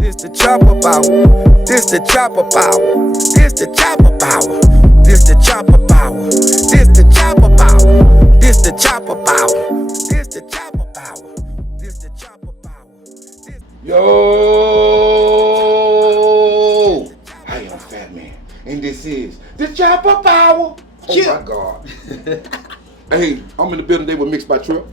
This the chopper power. This the chopper power. This the chopper power. This the chopper power. This the chopper power. This the chopper power. This the chopper power. This the chopper power. Yo, I am Fatman, and this is the chopper power. Oh my God. Hey, I'm in the building today with Mixbytrip.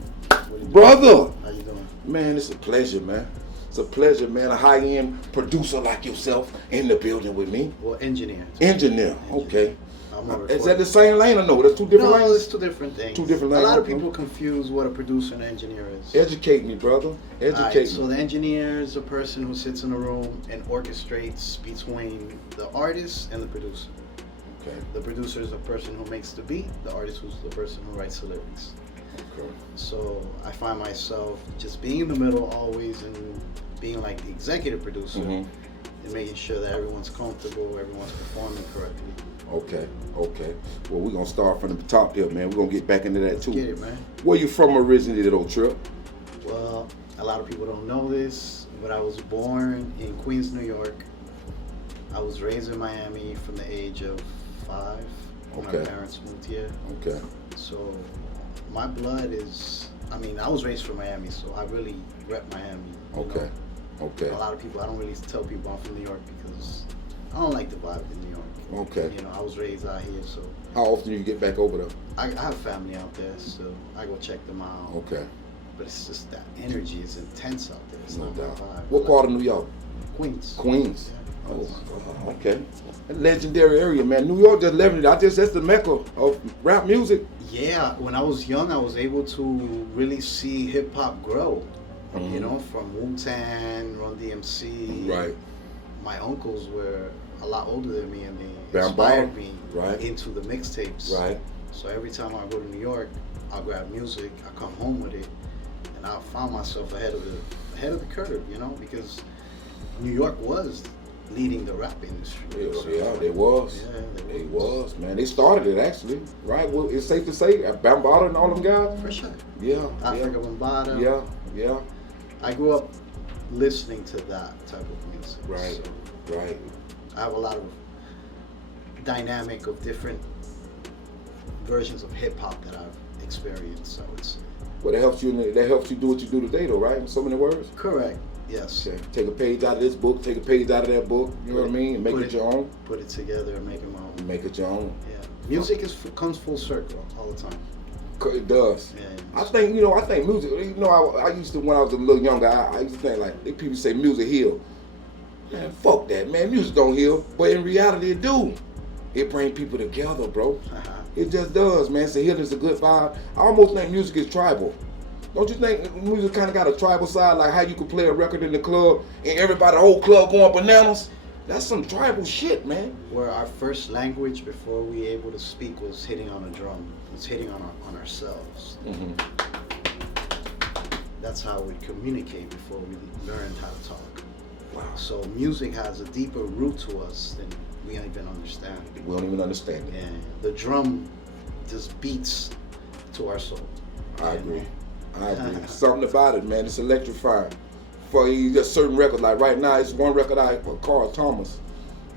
Brother. How you doing? Man, it's a pleasure, man. It's a pleasure, man. A high-end producer like yourself in the building with me. Well, engineer. Engineer, okay. I'm Is that the same lane or no? That's two different No, lanes? it's two different things. Two different A lanes. lot of people confuse what a producer and engineer is. Educate me, brother. Educate Alright, me. so the engineer is a person who sits in a room and orchestrates between the artist and the producer. Okay. The producer is the person who makes the beat. The artist is the person who writes the lyrics. Okay. So I find myself just being in the middle always and being like the executive producer and making sure that everyone's comfortable, everyone's performing correctly. Okay. Well, we're going to start from the top here, man. We're going to get back into that, too. Get it, man. Where you from originally, little Trip? Well, a lot of people don't know this, but I was born in Queens, New York. I was raised in Miami from the age of 5 when Okay. my parents moved here. Okay. So my blood is, I was raised from Miami, so I really rep Miami. you Okay. know. Okay. A lot of people, I don't really tell people I'm from New York because I don't like the vibe in New York. Okay. You know, I was raised out here, so How often do you get back over there? I have family out there, so I go check them out. Okay. But it's just that energy is intense out there. It's No not my doubt. vibe. What part of New York? Queens. Queens. Yeah. Oh, okay. A legendary area, man. New York just legendary. That's the mecca of rap music. Yeah, when I was young, I was able to really see hip hop grow. You know, from Wu-Tang, Run DMC. Right. My uncles were a lot older than me, and they Bam inspired Bam. me Right. into the mixtapes. Right. So every time I go to New York, I'll grab music, I come home with it, and I found myself ahead of the curve. You know, because New York was leading the rap industry. Yeah, they was. Yeah, They was, man. They started it actually, right? Well, it's safe to say, Bambaataa and all them guys. For sure. Yeah. Africa Bambaataa. Yeah. I grew up listening to that type of music. Right. So Right. I have a lot of dynamic of different versions of hip hop that I've experienced, I would say. Well, that helps you do what you do today, though, right? In so many words. Correct. Yes. Okay. Take a page out of this book, take a page out of that book. You know what I mean? And make it your own. Put it together and make it my own. Make it your own. Yeah. Music comes full circle all the time. It does. Yeah. I think music. I used to, when I was a little younger, I used to think like people say music heal. Man, fuck that, man. Music don't heal, but in reality, it do. It bring people together, bro. It just does, man. So healing is a good vibe. I almost think music is tribal. Don't you think music kind of got a tribal side, like how you could play a record in the club and everybody, the whole club going bananas? That's some tribal shit, man. Where our first language before we were able to speak was hitting on a drum. Was hitting on ourselves. That's how we communicate before we learned how to talk. Wow. So music has a deeper root to us than we don't even understand. We don't even understand it. And the drum just beats to our soul. I agree. Something about it, man. It's electrifying. For you got certain records, like right now, it's one record Carl Thomas.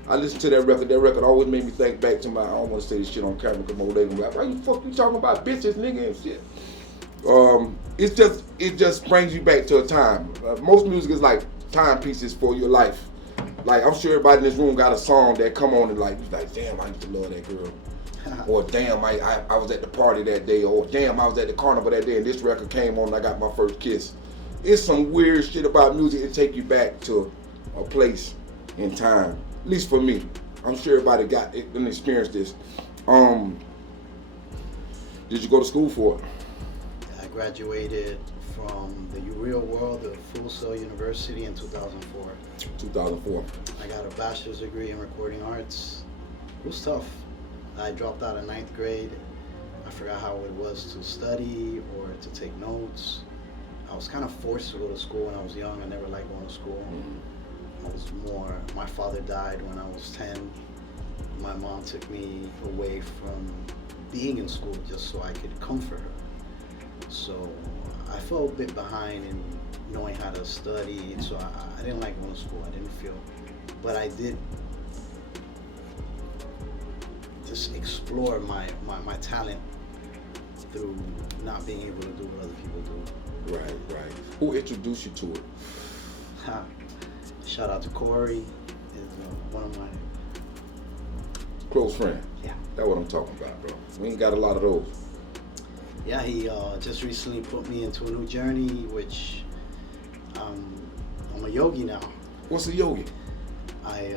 I listened to that record. That record always made me think back to I don't want to say this shit on camera because my old lady gonna be like, why you fuck you talking about bitches, nigga, and shit. It just brings you back to a time. Most music is like timepieces for your life. Like I'm sure everybody in this room got a song that come on and like damn, I used to love that girl. Or damn, I was at the party that day. Or damn, I was at the carnival that day and this record came on and I got my first kiss. It's some weird shit about music that take you back to a place in time. At least for me. I'm sure everybody got it and experienced this. Did you go to school for it? I graduated from the real world of Full Sail University in 2004. 2004. I got a bachelor's degree in recording arts. It was tough. I dropped out of 9th grade. I forgot how it was to study or to take notes. I was kind of forced to go to school when I was young. I never liked going to school. My father died when I was 10. My mom took me away from being in school just so I could comfort her. So I fell a bit behind in knowing how to study. So I didn't like going to school. I didn't feel, but I did just explore my talent through not being able to do what other people do. Right. Who introduced you to it? Shout out to Corey, is one of my Close friend. Yeah. That's what I'm talking about, bro. We ain't got a lot of those. Yeah, he just recently put me into a new journey, which I'm a yogi now. What's a yogi? I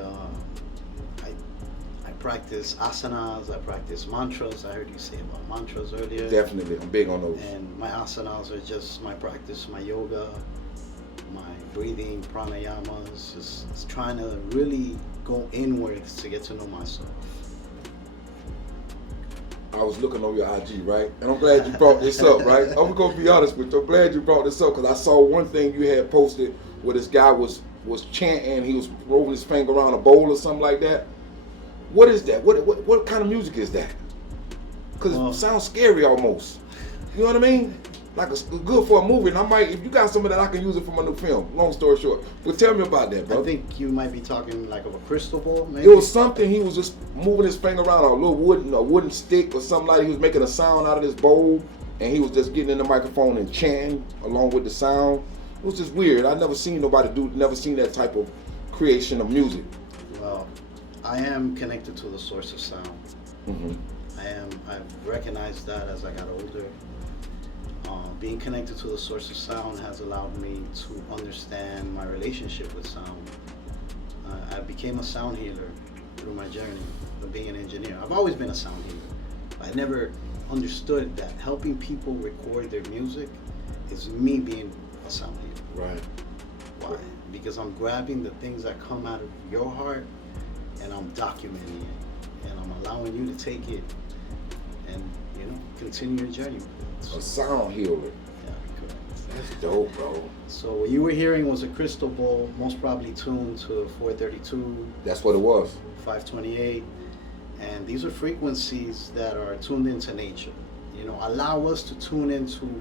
practice asanas, I practice mantras. I heard you say about mantras earlier. Definitely, I'm big on those. And my asanas are just my practice, my yoga, my breathing, pranayamas, just trying to really go inwards to get to know myself. I was looking on your IG, right? And I'm glad you brought this up, right? I'm going to be honest with you. I'm glad you brought this up because I saw one thing you had posted where this guy was chanting, he was rolling his finger around a bowl or something like that. What is that? What kind of music is that? Because it sounds scary almost. You know what I mean? Like it's good for a movie. And I might, if you got some of that, I can use it for my new film. Long story short. But tell me about that, bro. I think you might be talking like of a crystal ball, maybe? It was something, he was just moving his finger around a little wooden stick or something like that. He was making a sound out of this bowl and he was just getting in the microphone and chanting along with the sound. It was just weird. I never seen that type of creation of music. Well, I am connected to the source of sound. Mm-hmm. I've recognized that as I got older. Being connected to the source of sound has allowed me to understand my relationship with sound. I became a sound healer through my journey of being an engineer. I've always been a sound healer. I never understood that helping people record their music is me being a sound healer. Right. Why? Because I'm grabbing the things that come out of your heart and I'm documenting it. And I'm allowing you to take it and, continue your journey with it. A sound healer. Yeah, correct. That's dope, bro. So what you were hearing was a crystal bowl, most probably tuned to 432. That's what it was. 528. And these are frequencies that are tuned into nature. Allow us to tune into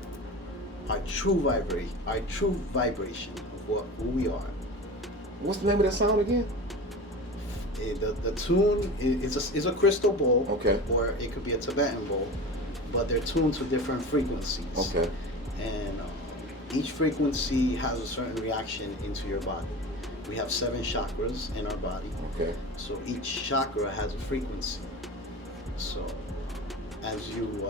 our true vibration of who we are. What's the name of that sound again? The tune is a crystal bowl, okay, or it could be a Tibetan bowl, but they're tuned to different frequencies. Okay. And each frequency has a certain reaction into your body. We have 7 chakras in our body. Okay. So each chakra has a frequency. So as you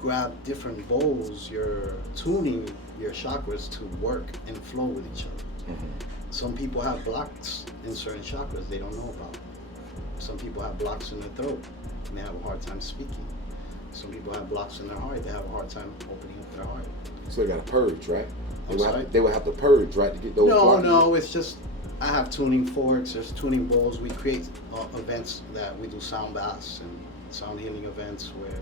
grab different bowls, you're tuning your chakras to work and flow with each other. Mm-hmm. Some people have blocks in certain chakras they don't know about. Some people have blocks in their throat and they have a hard time speaking. Some people have blocks in their heart, they have a hard time opening up their heart. So they got to purge, right? They would have to purge, right, to get those blocks? No, it's just, I have tuning forks, there's tuning bowls. We create events that we do sound baths and sound healing events where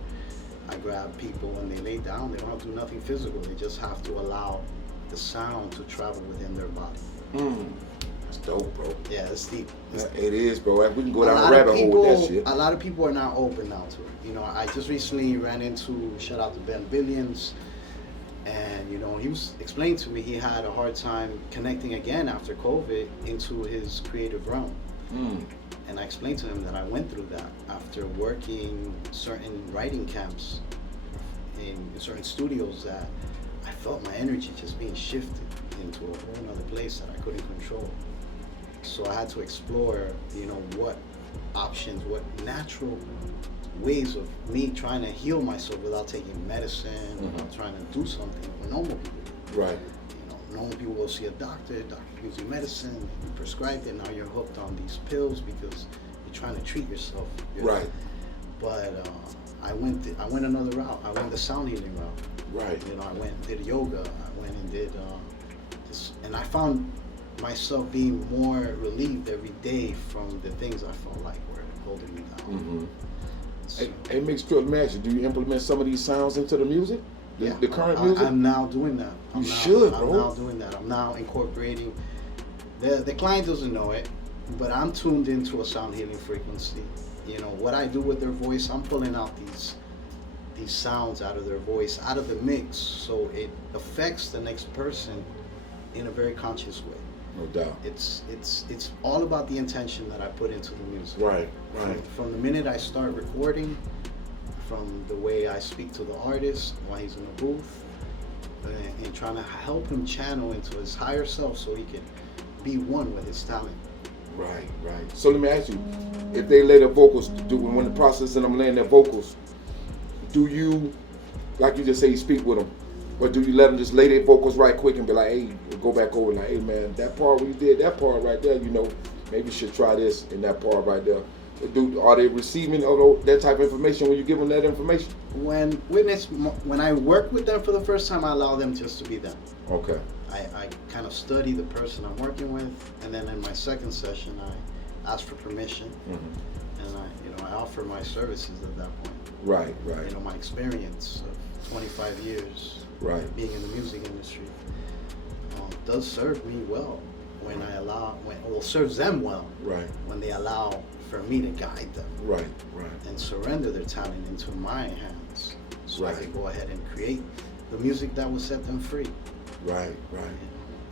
I grab people and they lay down. They don't have to do nothing physical. They just have to allow the sound to travel within their body. That's dope, bro. Yeah, it's deep. It is, bro. We can go down a rabbit hole with that shit. A lot of people are now open now to it. I just recently ran into, shout out to Ben Billions, and he was explaining to me he had a hard time connecting again after COVID into his creative realm. And I explained to him that I went through that after working certain writing camps in certain studios, that I felt my energy just being shifted into a whole other place that I couldn't control. So I had to explore, what options, what natural ways of me trying to heal myself without taking medicine, without trying to do something what normal people do. Right. Normal people will see a doctor gives you medicine, you prescribe it, now you're hooked on these pills because you're trying to treat yourself. Right. But I went another route. I went the sound healing route. Right. I went and did yoga. I went and did this, and I found myself being more relieved every day from the things I felt like were holding me down. So, hey, Mixbytrip, let me ask you, do you implement some of these sounds into the music? The current music? I'm now doing that. You should, bro. I'm now doing that. I'm now incorporating. The client doesn't know it, but I'm tuned into a sound healing frequency. What I do with their voice, I'm pulling out these sounds out of their voice, out of the mix, so it affects the next person in a very conscious way. No doubt. It's all about the intention that I put into the music. Right, right. From the minute I start recording, from the way I speak to the artist while he's in the booth, and trying to help him channel into his higher self so he can be one with his talent. Right, right. So let me ask you, if they lay their vocals, when the process and I'm laying their vocals, do you, like you just say, you speak with them, or do you let them just lay their vocals right quick and be like, hey, go back over and like, hey man, that part where you did that part right there, you know, maybe you should try this in that part right there. Are they receiving that type of information when you give them that information? When I work with them for the first time, I allow them just to be them. Okay. I kind of study the person I'm working with, and then in my second session, I ask for permission, and I offer my services at that point. Right, right. You know, my experience of 25 years being in the music industry does serve me well when I allow, serves them well when they allow for me to guide them. Right, right. And surrender their talent into my hands so I can go ahead and create the music that will set them free. Right, right.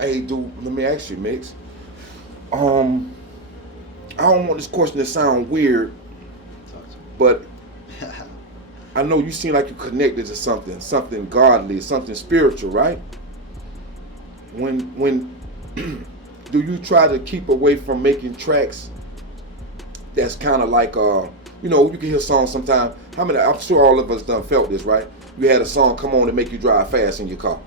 Hey, dude, let me ask you, Mix. I don't want this question to sound weird, but I know you seem like you're connected to something godly, something spiritual, right? When do you try to keep away from making tracks that's kind of like, you know, you can hear songs sometimes. I'm sure all of us done felt this, right? You had a song come on and make you drive fast in your car.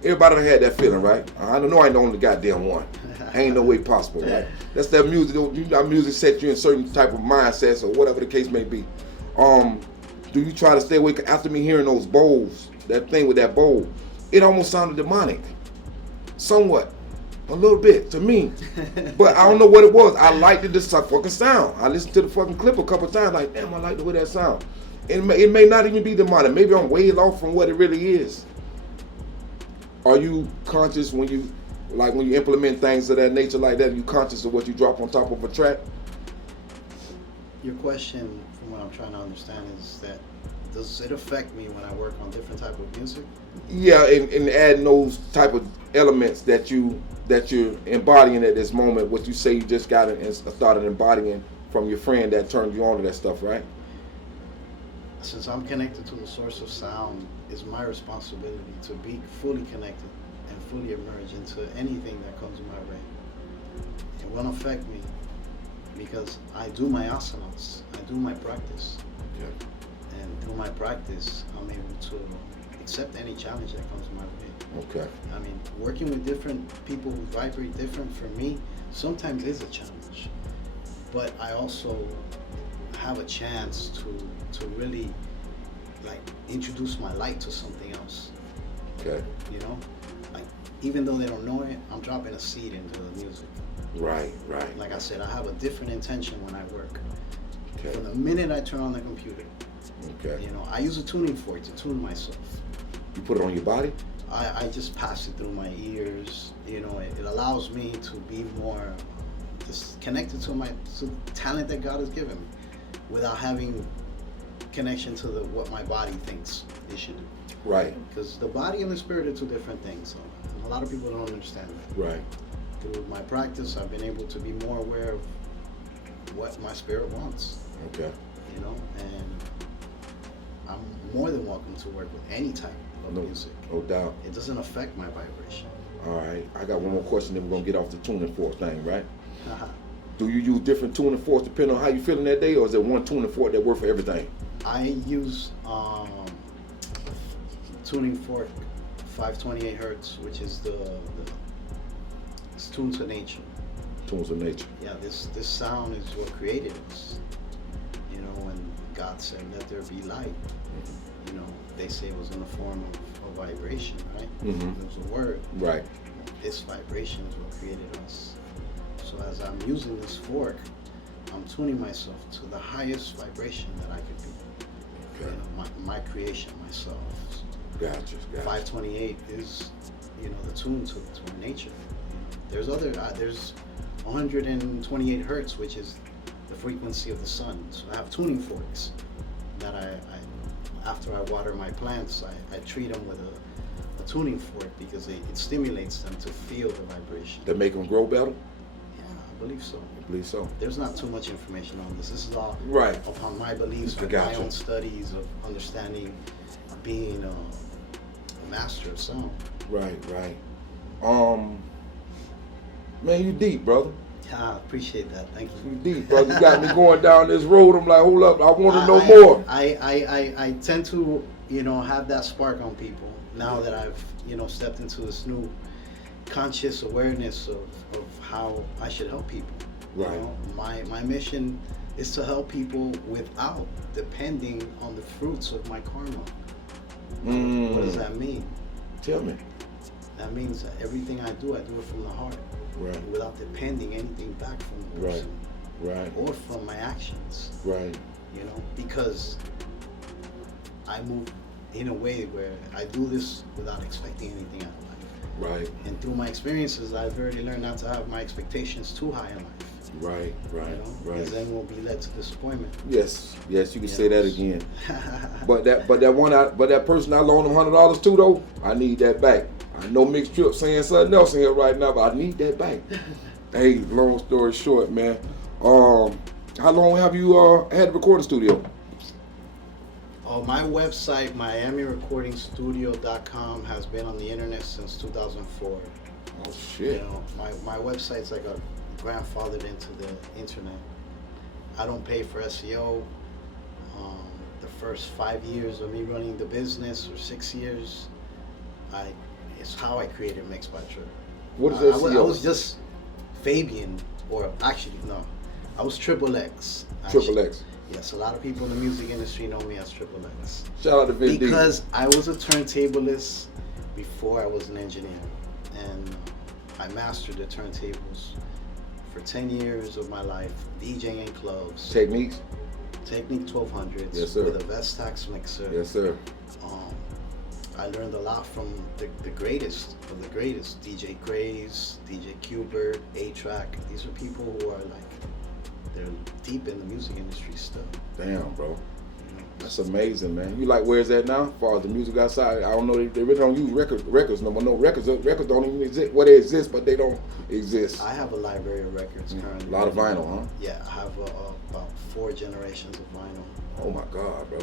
Everybody done had that feeling, right? I don't know, I ain't the only goddamn one. Ain't no way possible, right? That's that music. Our music sets you in certain type of mindsets or whatever the case may be. Do you try to stay awake? After me hearing those bowls, that thing with that bowl, it almost sounded demonic. Somewhat. A little bit to me. But I don't know what it was. I liked this fucking sound. I listened to the fucking clip a couple times, like, damn, I like the way that sound. It may not even be demonic. Maybe I'm way off from what it really is. Are you conscious when you implement things of that nature like that? Are you conscious of what you drop on top of a track? Your question, from what I'm trying to understand, is that does it affect me when I work on different type of music? Yeah, and adding those type of elements that you're embodying at this moment, what you say you just got and started embodying from your friend that turned you on to that stuff, right? Since I'm connected to the source of sound, it's my responsibility to be fully connected and fully immerse into anything that comes my way. It won't affect me because I do my asanas, I do my practice. Okay. And through my practice, I'm able to accept any challenge that comes my way. Okay. I mean, working with different people who vibrate different for me sometimes is a challenge. But I also have a chance to really like introduce my light to something else. Okay. You know? Like even though they don't know it, I'm dropping a seed into the music. Right, right. Like I said, I have a different intention when I work. Okay. From the minute I turn on the computer. Okay. You know, I use a tuning fork to tune myself. You put it on your body? I just pass it through my ears. You know, it allows me to be more just connected to the talent that God has given me without having connection to what my body thinks it should do. Right. Because the body and the spirit are two different things. So a lot of people don't understand that. Right. Through my practice, I've been able to be more aware of what my spirit wants. Okay. You know, and I'm more than welcome to work with any type of music. No doubt. It doesn't affect my vibration. All right. I got one more question, then we're going to get off the tuning fork thing, right? Do you use different tuning forks depending on how you're feeling that day, or is there one tuning fork that works for everything? I use tuning fork 528 hertz, which is it's tuned to nature. Tunes of nature. Yeah, this sound is what created us. You know, when God said, "Let there be light." Mm-hmm. You know, they say it was in the form of vibration, right? Mm-hmm. It was a word. Right. This vibration is what created us. So as I'm using this fork, I'm tuning myself to the highest vibration that I could be. Okay. You know, my creation, myself. Gotcha. 528 is, you know, the tune to nature. You know, there's 128 hertz, which is the frequency of the sun. So I have tuning forks that I after I water my plants, I treat them with a tuning fork because it stimulates them to feel the vibration. That make them grow better? Yeah, I believe so. I believe so. There's not too much information on this. This is all right upon my beliefs, I my gotcha. own studies of understanding being a master of sound. Right. Man, you deep, brother. I appreciate that. Thank you. You deep, brother. You got me going down this road. I'm like, hold up, I want to know more. I tend to, have that spark on people now that I've, stepped into this new conscious awareness of how I should help people. Right. My mission is to help people without depending on the fruits of my karma. What does that mean? Tell me. That means that everything I do it from the heart. Right. Without depending anything back from the person. Right. Or from my actions. Right. Because I move in a way where I do this without expecting anything out of life. Right. And through my experiences, I've already learned not to have my expectations too high in life. Right. Because then we'll be led to disappointment. Yes, you can say that again. but that person I loaned them $100 to though, I need that back. I know Mixtrip saying something else in here right now, but I need that back. Hey, long story short, man. How long have you had a recording studio? My website, MiamiRecordingStudio.com, has been on the internet since 2004. Oh shit. My website's like a grandfathered into the internet. I don't pay for SEO. The first 5 years of me running the business, or 6 years, it's how I created Mixbytrip. What is SEO? I was just Fabian, or actually no, I was Triple X. Triple X. Yes, a lot of people in the music industry know me as Triple X. Shout out to Vin Diesel. Because I was a turntablist before I was an engineer, and I mastered the turntables for 10 years of my life, DJing in clubs. Technique 1200s. Yes, sir. With a Vestax mixer. Yes, sir. I learned a lot from the greatest of the greatest, DJ Grays, DJ Qbert, A-Track. These are people who are they're deep in the music industry still. Damn, bro. That's amazing, man. You like where it's at now? As far as the music outside, I don't know. They really don't use records no more. No records don't even exist. Well, they exist, but they don't exist. I have a library of records currently. A lot of vinyl, huh? Yeah, I have about 4 generations of vinyl. Oh my God, bro.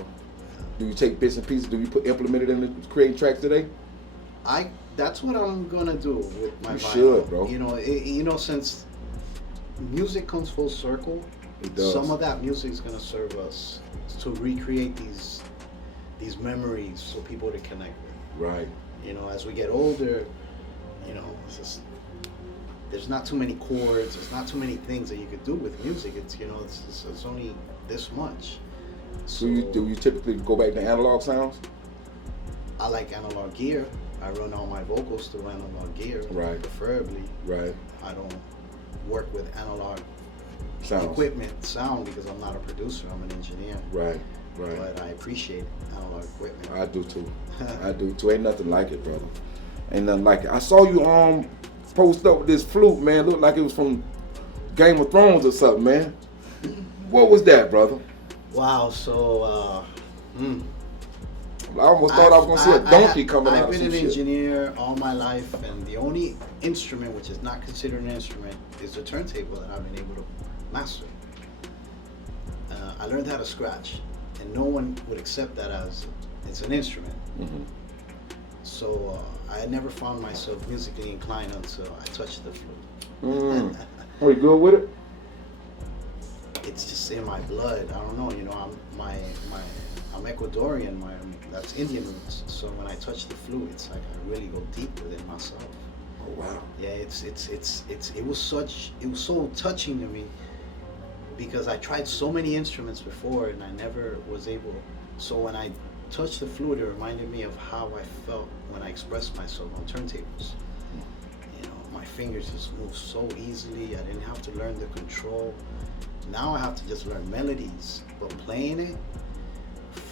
Do you take bits and pieces? Do you implement it in creating tracks today? That's what I'm gonna do with my vinyl. You should, bro. Since music comes full circle, it does. Some of that music is gonna serve us to recreate these memories so people to connect with. Right. As we get older, it's just, there's not too many chords. There's not too many things that you could do with music. It's it's only this much. So do you typically go back to analog sounds? I like analog gear. I run all my vocals through analog gear, right? Preferably. Right. I don't work with analog sound because I'm not a producer. I'm an engineer. Right. But I appreciate analog equipment. I do too. I do too. Ain't nothing like it, brother. Ain't nothing like it. I saw you post up with this flute, man. Looked like it was from Game of Thrones or something, man. What was that, brother? Wow. So. I almost thought I was gonna see a donkey coming out of some shit. I've been an engineer all my life, and the only instrument which is not considered an instrument is the turntable that I've been able to master. I learned how to scratch, and no one would accept that as it's an instrument. Mm-hmm. So I had never found myself musically inclined until I touched the flute. Are you good with it? It's just in my blood. I don't know. I'm Ecuadorian. That's Indian roots. So when I touch the flute, it's like I really go deep within myself. Oh wow. Yeah, it was so touching to me because I tried so many instruments before and I never was able. So when I touched the flute, it reminded me of how I felt when I expressed myself on turntables. My fingers just moved so easily. I didn't have to learn the control. Now I have to just learn melodies, but playing it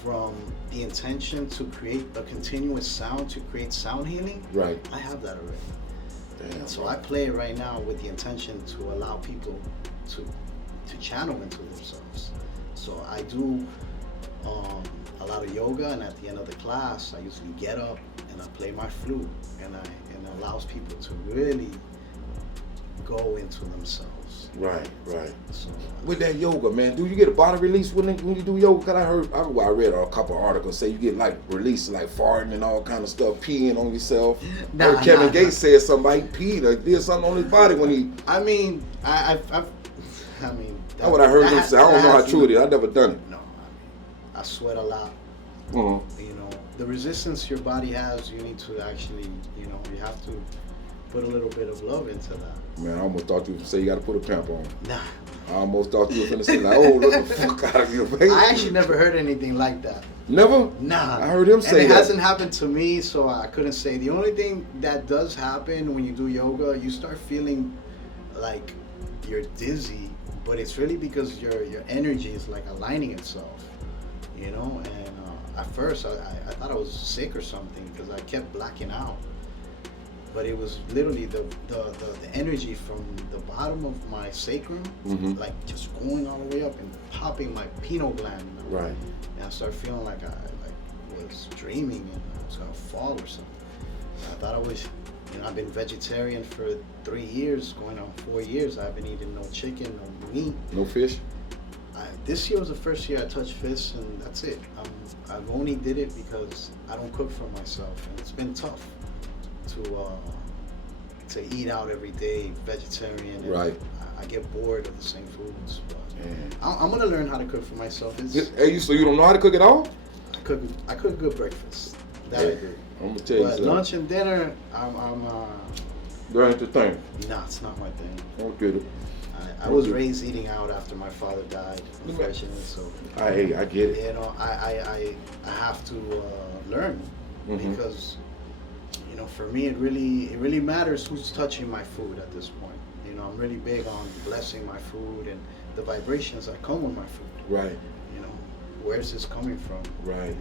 from the intention to create a continuous sound, to create sound healing, right? I have that already. Damn, so I play it right now with the intention to allow people to channel into themselves. So I do a lot of yoga, and at the end of the class, I usually get up and I play my flute, and it allows people to really go into themselves. Right. So With that yoga, man, do you get a body release when you do yoga? Cause I read a couple of articles say you get like release, like farting and all kind of stuff, peeing on yourself. Kevin Gates said somebody peed or did something on his body when he. I mean, that's what I heard him say. I don't know how true it is. I've never done it. No, I sweat a lot. Mm-hmm. You know, the resistance your body has, you need to actually, you have to put a little bit of love into that. Man, I almost thought you would say you got to put a pamper on. Nah. I almost thought you were going to say like, oh, look the fuck out of your face. I actually never heard anything like that. Never? Nah. I heard him say that. And it hasn't happened to me, so I couldn't say. The only thing that does happen when you do yoga, you start feeling like you're dizzy, but it's really because your energy is like aligning itself, you know? And at first, I thought I was sick or something because I kept blacking out. But it was literally the energy from the bottom of my sacrum, mm-hmm. like just going all the way up and popping my pineal gland. Right. And I started feeling like I was dreaming and I was gonna fall or something. I thought I was, I've been vegetarian for 3 years, going on 4 years. I've been eating no chicken, no meat. No fish? This year was the first year I touched fish, and that's it. I've only did it because I don't cook for myself, and it's been tough to eat out every day, vegetarian. And right. I get bored of the same foods. But I'm gonna learn how to cook for myself. So you don't know how to cook at all? I cook a good breakfast. That I agree. I'm gonna tell you something. But lunch and dinner, That ain't the thing. No, it's not my thing. Don't get it. I was raised eating out after my father died, unfortunately. So I get it. I have to learn mm-hmm. because for me it really matters who's touching my food at this point. I'm really big on blessing my food and the vibrations that come with my food. Right. Where's this coming from? Right.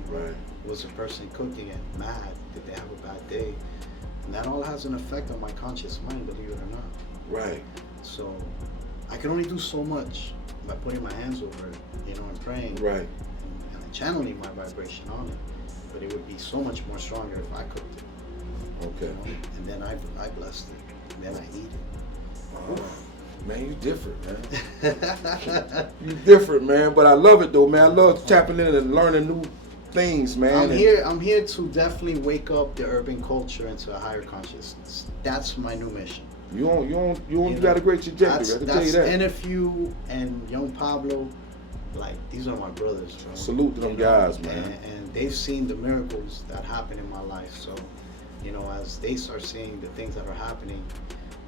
Was the person cooking it mad? Did they have a bad day? And that all has an effect on my conscious mind, believe it or not. Right. So I can only do so much by putting my hands over it, and praying. Right. And channeling my vibration on it. But it would be so much more stronger if I cooked it. Okay. And then I blessed it. And then I eat it. Oh, man, you different, man. You different, man. But I love it though, man. I love tapping in and learning new things, man. I'm here to definitely wake up the urban culture into a higher consciousness. That's my new mission. You got a great trajectory. I can tell you that. NFU and Young Pablo, like these are my brothers, bro. Salute to them guys, man. And they've seen the miracles that happen in my life. So, as they start seeing the things that are happening,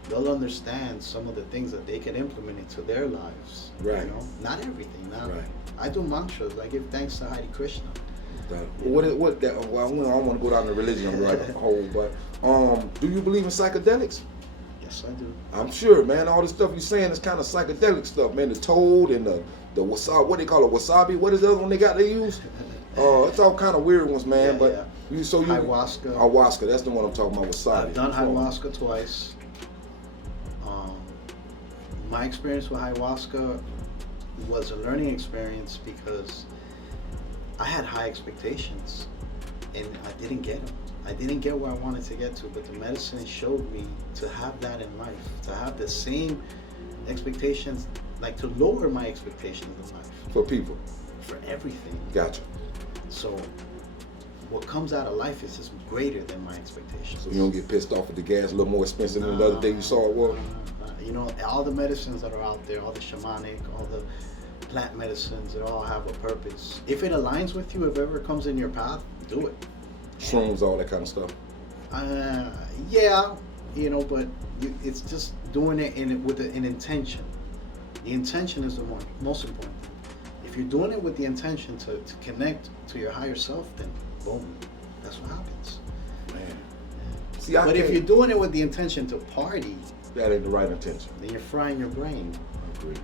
they'll understand some of the things that they can implement into their lives. Right. Not everything. Right. I do mantras. I give thanks to Hare Krishna. Well, I don't want to go down the religion rabbit hole, but do you believe in psychedelics? Yes, I do. I'm sure, man. All the stuff you're saying is kind of psychedelic stuff, man. The toad and the wasabi, what they call it, wasabi. What is the other one they use? It's all kind of weird ones, man. Ayahuasca. Ayahuasca, that's the one I'm talking about. Wasabi. I've done ayahuasca twice. My experience with ayahuasca was a learning experience because I had high expectations and I didn't get them. I didn't get where I wanted to get to, but the medicine showed me to have that in life, to have the same expectations, like to lower my expectations in life. For people? For everything. Gotcha. So what comes out of life is just greater than my expectations. So you don't get pissed off at the gas a little more expensive than the other day you saw it was? All the medicines that are out there, all the shamanic, all the plant medicines, they all have a purpose. If it aligns with you, if it ever comes in your path, do it. Shrooms, all that kind of stuff. But it's just doing it with an intention. The intention is the most important thing. If you're doing it with the intention to connect to your higher self, then boom, that's what happens. Man. But if you're doing it with the intention to party, that ain't the right intention. Then you're frying your brain. I agree.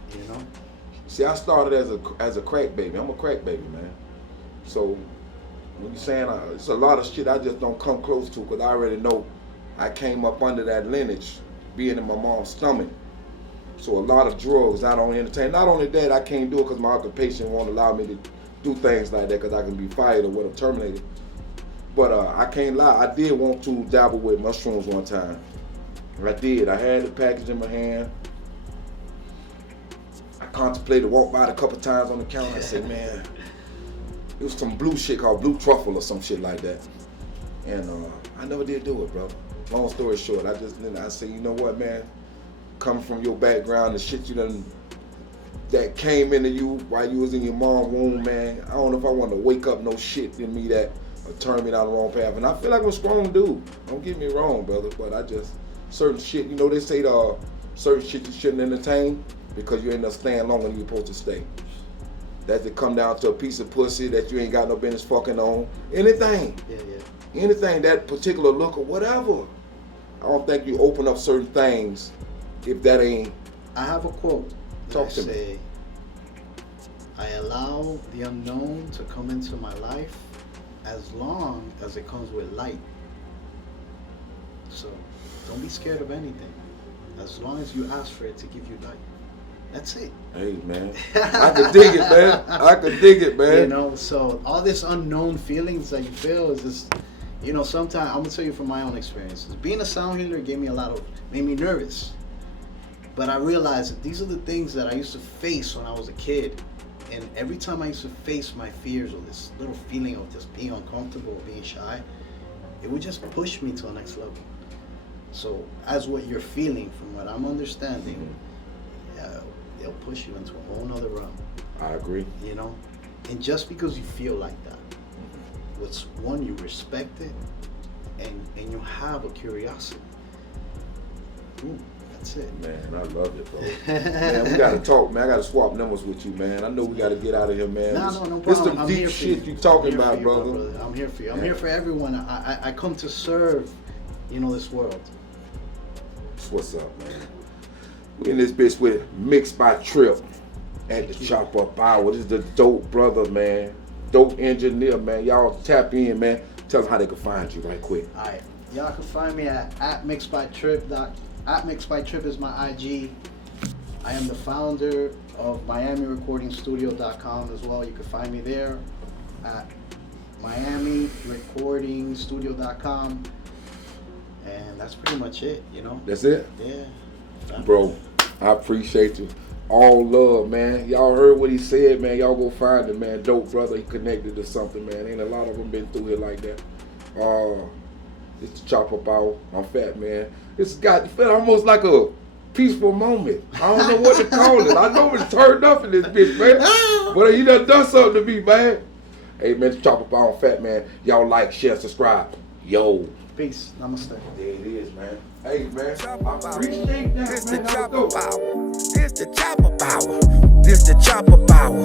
See, I started as a crack baby. I'm a crack baby, man. So when you're saying it's a lot of shit I just don't come close to because I already know I came up under that lineage, being in my mom's stomach. So a lot of drugs I don't entertain. Not only that, I can't do it because my occupation won't allow me do things like that because I can be fired or what, I'm terminated. But I can't lie, I did want to dabble with mushrooms one time. I did. I had the package in my hand. I contemplated, walked by it a couple times on the counter. I said, man, it was some blue shit called blue truffle or some shit like that. And I never did do it, bro. Long story short, I said, you know what, man? Coming from your background, the shit you done, that came into you while you was in your mom's womb, man. I don't know if I want to wake up no shit in me that turn me down the wrong path. And I feel like I'm a strong dude. Don't get me wrong, brother, but I just, certain shit, you know, they say certain shit you shouldn't entertain because you end up staying longer than you're supposed to stay. That's it come down to a piece of pussy that you ain't got no business fucking on. Anything. Yeah. Anything, that particular look or whatever. I don't think you open up certain things if that ain't. I have a quote. Talk to me. I allow the unknown to come into my life as long as it comes with light. So don't be scared of anything. As long as you ask for it to give you light. That's it. Hey, man. I could dig it, man. I could dig it, man. You know, so all this unknown feelings that you feel is just, you know, sometimes, I'm going to tell you from my own experiences. Being a sound healer made me nervous. But I realized that these are the things that I used to face when I was a kid. And every time I used to face my fears or this little feeling of just being uncomfortable or being shy, it would just push me to the next level. So as what you're feeling, from what I'm understanding, they'll push you into a whole nother realm. I agree. You know? And just because you feel like that, what's one, you respect it, and you have a curiosity. Ooh, that's it. Man, I love it, bro. Man, we gotta talk, man. I gotta swap numbers with you, man. I know we gotta get out of here, man. No problem. This some deep shit you talking about, brother. I'm here for you. I'm here for everyone. I come to serve, you know, this world. That's what's up, man. We in this bitch with Mixed by Trip at the Chop Up Hour. This is the dope brother, man. Dope engineer, man. Y'all tap in, man. Tell them how they can find you right quick. All right. Y'all can find me at mixbytrip. @mixbytrip is my IG. I am the founder of MiamiRecordingStudio.com as well. You can find me there at MiamiRecordingStudio.com. And that's pretty much it, you know? That's it? Yeah. Bro, I appreciate you. All love, man. Y'all heard what he said, man. Y'all go find him, man. Dope brother. He connected to something, man. Ain't a lot of them been through here like that. It's the Chop Up Hour. I'm Fat Man. It felt almost like a peaceful moment. I don't know what to call it. I know it's turned up in this bitch, man. But he done something to me, man. Hey, man, it's the Chop Up Hour. I'm Fat Man. Y'all like, share, subscribe. Yo. Peace. Namaste. There it is, man. Hey, man. I appreciate that, This the man. That was Chopper dope. Power. This the Chopper Power. This the Chopper Power.